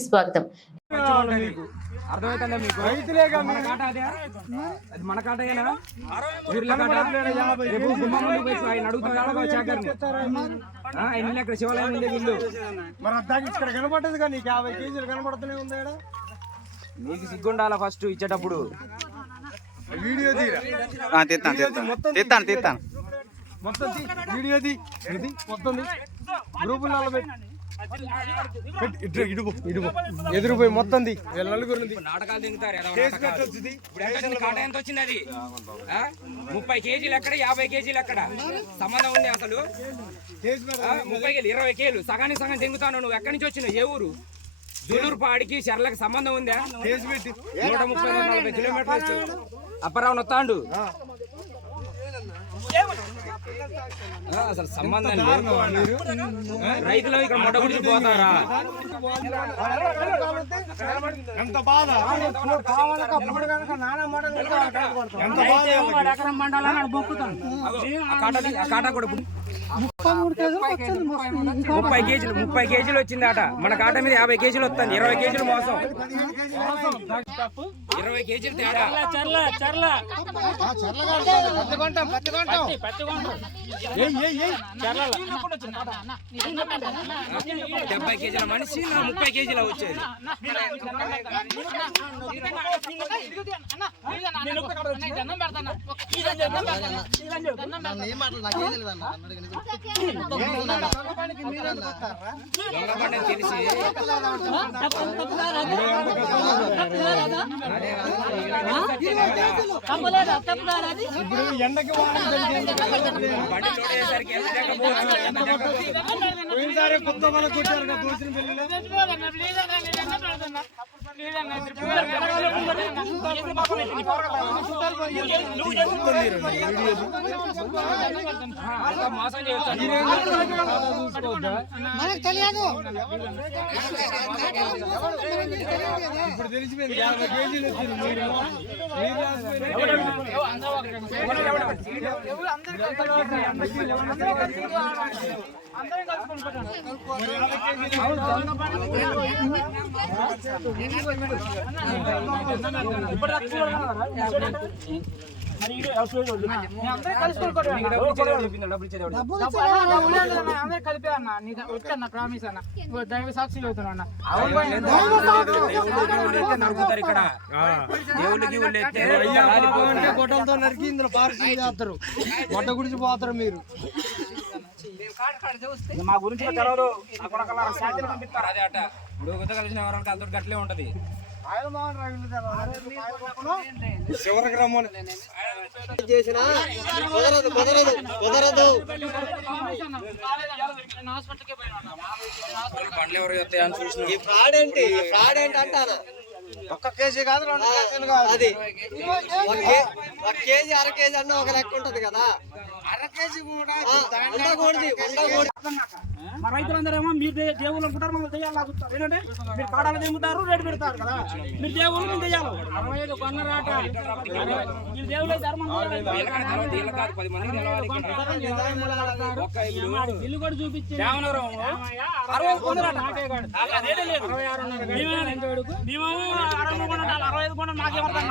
స్వాగతం. శివాలయం మరి అద్దాకి ఇక్కడ కానీ నీకు యాభై కేజీలు కనపడుతూనే ఉంది. నీకు సిగ్గుండాలా ఫస్ట్ ఇచ్చేటప్పుడు వీడియో తీరా ఆ, తీస్తాను మొత్తం గ్రూపులలో పెట్టి పెట్టి ఇటు ఇడుగు ఇడుగు ఎదురుపోయి మొత్తం తీ వీళ్ళ నలుగురు నాటకాలు తింగుతారు ఏదో నాటకాలు. ఇప్పుడు ఎంత వచ్చింది? కాట ఎంత వచ్చింది అది? ముప్పై కేజీలు ఎక్కడ? యాభై కేజీలు ఎక్కడ? సంబంధం ఉంది అసలు. ముప్పై కేజీలు ఇరవై కేజీలు. సగానికి సగం తింగుతాను నువ్వు. ఎక్కడి నుంచి వచ్చినావు? ఏ ఊరు? జూలూరు పాడికి చర్లకు సంబంధం ఉందా? నూట ముప్పై నూట నలభై కిలోమీటర్లు అప్పరావు నొత్తాండు. అసలు సంబంధం లేదు. రైతులు ఇక్కడ మొట్ట గురించి పోతారా? ఎంత బాధ? ఎంత బాధ ఆ కాట ఆ కాట కూడా ముప్పై కేజీలు ముప్పై కేజీలు వచ్చింది ఆట మన కాట మీద యాభై కేజీలు వస్తుంది ఇరవై కేజీలు మోసం. ఇరవై కేజీలు తేడా. డెబ్బై కేజీల మనిషి నా ముప్పై కేజీల వచ్చేది. బండి తెలిసి ఇప్పుడు ఎండకి వానకి పోయినసారి కొత్త వాళ్ళ కొట్టారు కదా దోసిన పెళ్ళిలో మనకు తెలియదు. ఇప్పుడు తెలిసిపోయింది? యాభై కేజీలు వచ్చింది మీరు మీరు రాసిపోయిన కలిపి అన్న నీకు ప్రామిస్ అన్న దైవ సాక్షి నరుకుతారు ఇక్కడ గొడ్డలతో నరికి ఇందులో చేస్తారు. గొడ్డ గుడిచి పోతారు మీరు. మా గురించి కూడా తెలవదు. నా కొడకల్లారా శాంతిని పంపిస్తారు? అదే అట. ఇప్పుడు కొత్త కలిసిన ఎవరికి అంతటి గట్లే ఉంటది. చివరికి రమ్మని. హాస్పిటల్కి పోయినా బండ్లు ఎవరు ఎత్తాయి అని చూసిన. ఫ్రాడ్ ఏంటి? ఫ్రాడ్ ఏంటి అంటాను? ఒక్క కేజీ కాదు రెండు కేజీలు కాదు అది. ఒక కే- ఒక కేజీ అర కేజీ అన్న ఒక లెక్క ఉంటది కదా. అర కేజీ కూడా ఉండకూడదు ఉండకూడదు మా రైతులందరేమో మీరు దేవుళ్ళు అనుకుంటారు మమ్మల్ని దెయ్యాలు లాగుతారు. ఏంటంటే మీరు కాడాలు దింపుతారు రేటు పెడతారు కదా. మీరు దేవుళ్ళు మేము దెయ్యాలు. అరవై ఐదు కొన్నరాట మీరు దేవుళ్ళు ఇల్లు కూడా చూపించి అరవై కొన్నరాట అరవై ఆరు మేము అరవై ఐదు కొన్నాం నాకేమర్థం